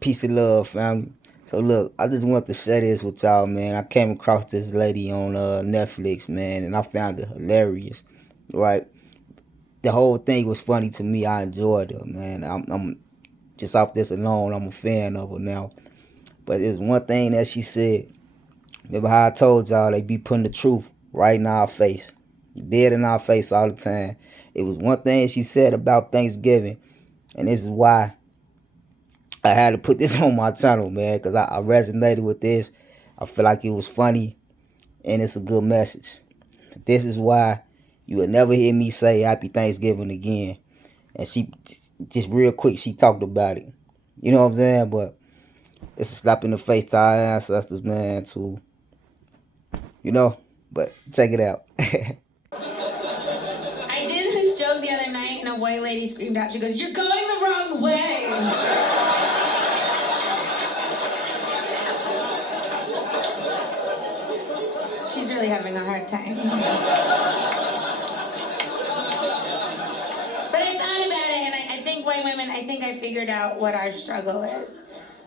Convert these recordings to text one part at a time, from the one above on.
Peace and love, family. So look, I just want to share this with y'all, man. I came across this lady on Netflix, man, and I found it hilarious. Right, the whole thing was funny to me. I enjoyed it, man. I'm just off this alone. I'm a fan of her now. But there's one thing that she said. Remember how I told y'all they be putting the truth right in our face, dead in our face all the time. It was one thing she said about Thanksgiving, and this is why I had to put this on my channel, man, because I resonated with this. I feel like it was funny, and it's a good message. This is why you will never hear me say Happy Thanksgiving again. And she, just real quick, she talked about it. You know what I'm saying? But it's a slap in the face to our ancestors, man, too. You know? But check it out. I did this joke the other night, and a white lady screamed out, she goes, "You're going the wrong way." She's really having a hard time. But I thought about it, and I think white women, I think I figured out what our struggle is.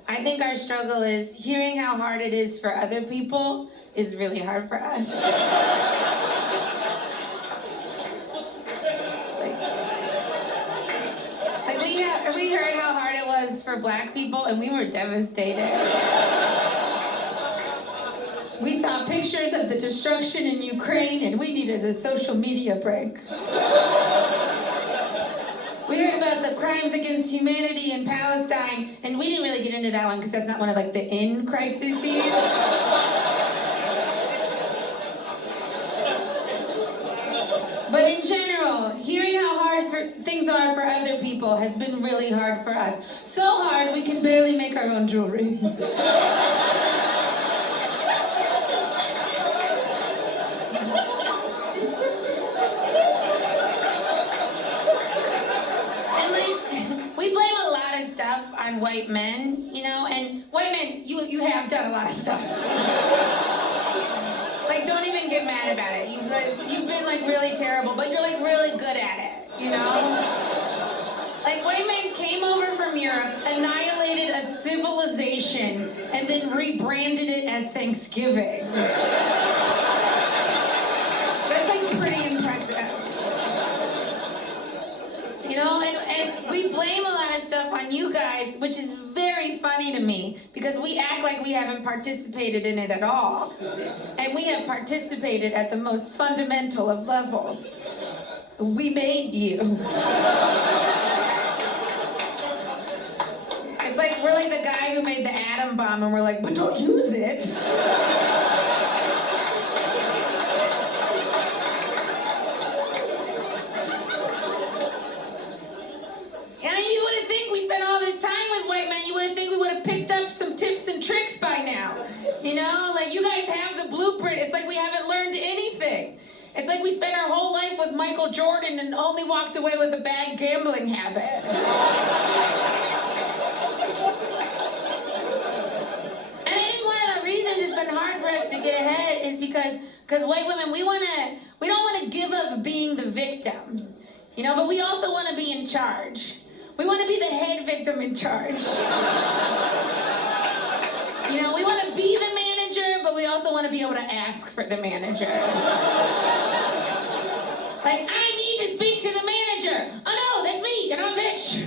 I think our struggle is hearing how hard it is for other people is really hard for us. We heard how hard it was for black people, and we were devastated. We saw pictures of the destruction in Ukraine, and we needed a social media break. We heard about the crimes against humanity in Palestine, and we didn't really get into that one because that's not one of like the in crises. But in general, hearing how hard things are for other people has been really hard for us. So hard we can barely make our own jewelry. On white men, you know, and white men, you have done a lot of stuff. Like, don't even get mad about it. You've been like really terrible, but you're like really good at it, you know? Like, white men came over from Europe, annihilated a civilization, and then rebranded it as Thanksgiving. That's like pretty impressive. You know, and we blame a lot of stuff on you guys, which is very funny to me, because we act like we haven't participated in it at all. And we have participated at the most fundamental of levels. We made you. It's like we're like the guy who made the atom bomb, and we're like, but don't use it. You know, like, you guys have the blueprint. It's like we haven't learned anything. It's like we spent our whole life with Michael Jordan and only walked away with a bad gambling habit. And I think one of the reasons it's been hard for us to get ahead is because white women, we don't want to give up being the victim, you know, but we also want to be in charge. We want to be the head victim in charge. You know, we want to be the manager, but we also want to be able to ask for the manager. Like, I need to speak to the manager. Oh no, that's me, and I'm a bitch.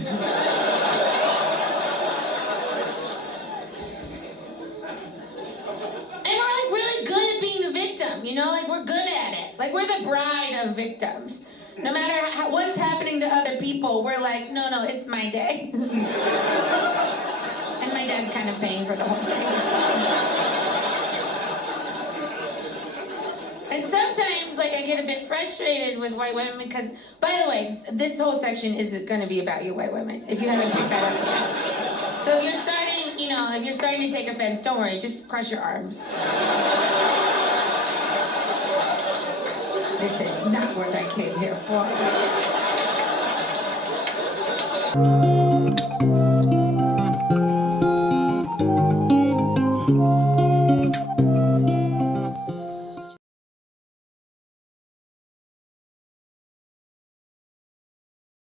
And we're like really good at being the victim, you know? Like, we're good at it. Like, we're the bride of victims. No matter what's happening to other people, we're like, no, it's my day. And my dad's kind of paying for the whole thing. And sometimes, like, I get a bit frustrated with white women because, by the way, this whole section is going to be about you white women, if you haven't picked that up yet. So if you're starting to take offense, don't worry, just cross your arms. This is not what I came here for.